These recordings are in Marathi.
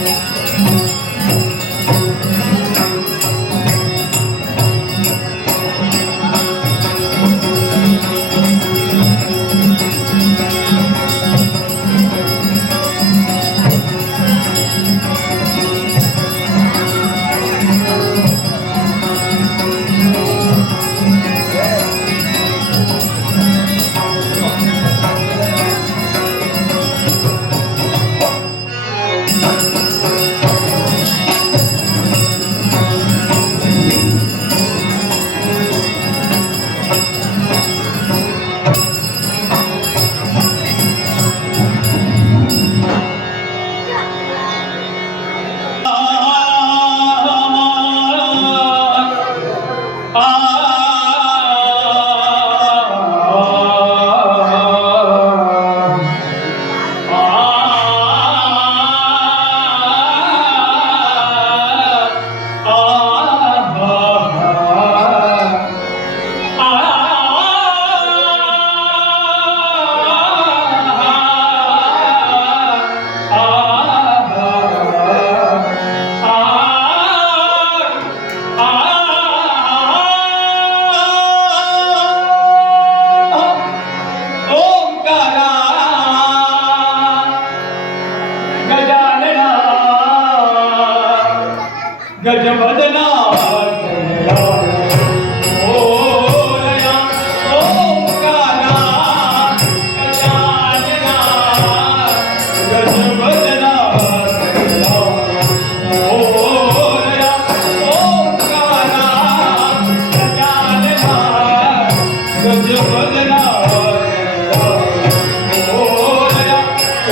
Música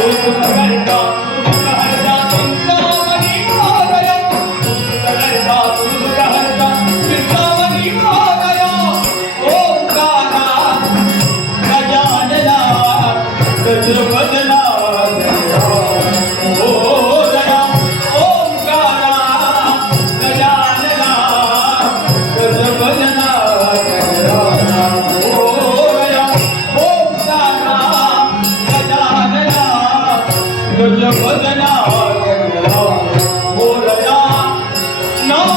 Obrigado.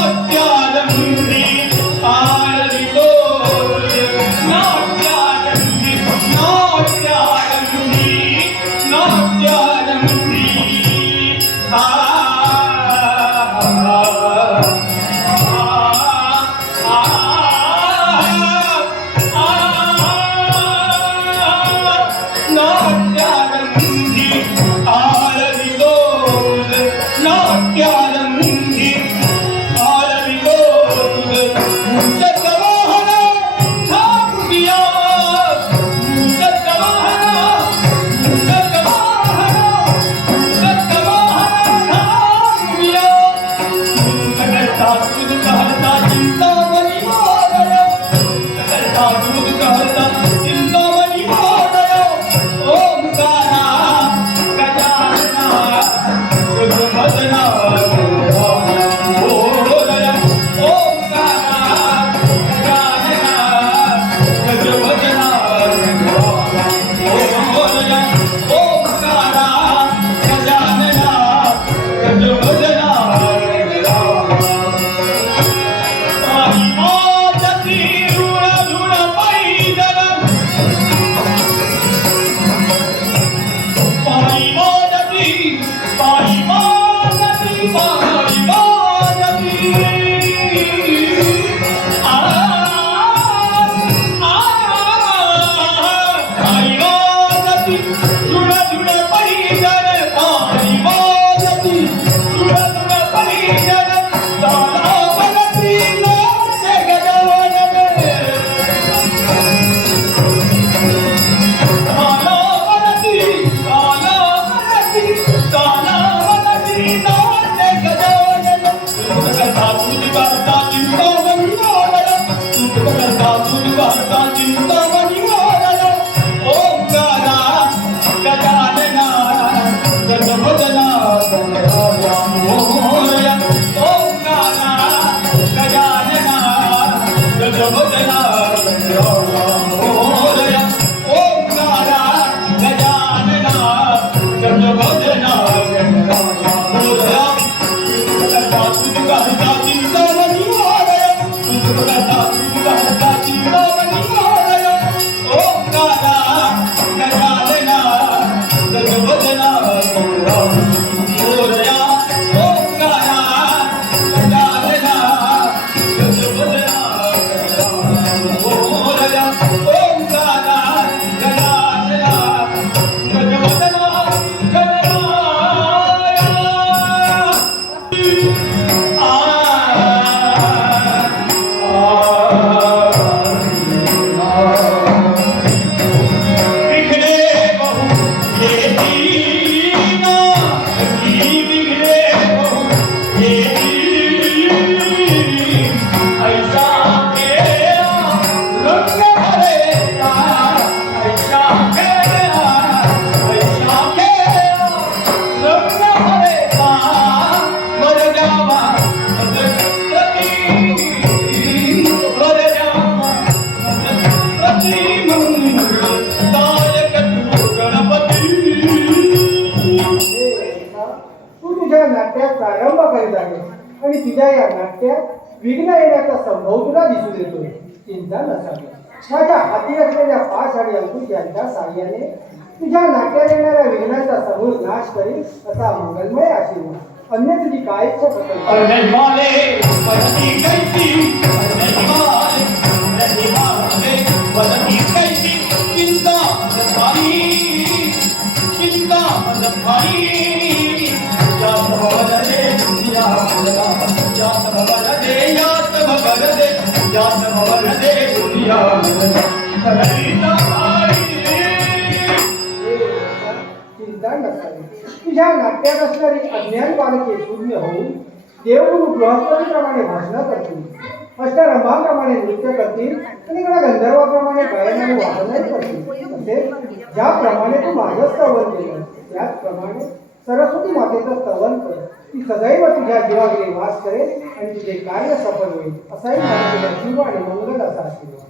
കോറ്റാലം നീ आणि तुझ्या या नाट्यात विघ्न येण्याचा संभव तुला दिसून येतोय. चिंता नसावी माझ्या हाती असलेल्या पाच आणि अंकुश यांच्या साह्याने तुझ्या नाट्यात येणाऱ्या विघ्नाचा समूळ नाश करेल असा मंगलमय आशीर्वाद. अन्य तुझी काय इच्छा चिंता चिंता चिंता नसावी तुझ्या नाट्यात असणारी अज्ञान बालके शून्य होऊन देवगुरु बृहस्पतीप्रमाणे भाषणं करतील अष्टरंभाप्रमाणे नृत्य करतील आणि इकडे गंधर्वाप्रमाणे गायन आणि वादनही करतील तसेच ज्याप्रमाणे तू माझं स्तवन केलं त्याचप्रमाणे सरस्वती मातेचं स्तवन कर. ती सदैव तुझ्या जीवाकडे वास करेल आणि तुझे कार्य सफल होईल. असाही माझा तुला आणि मंगल असा आशीर्वाद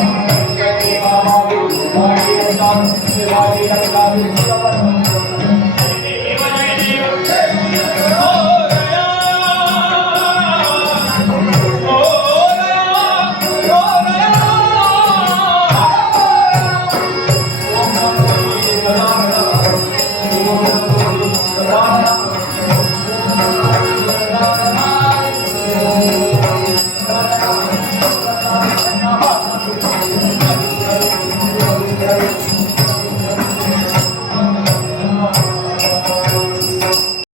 Thank you.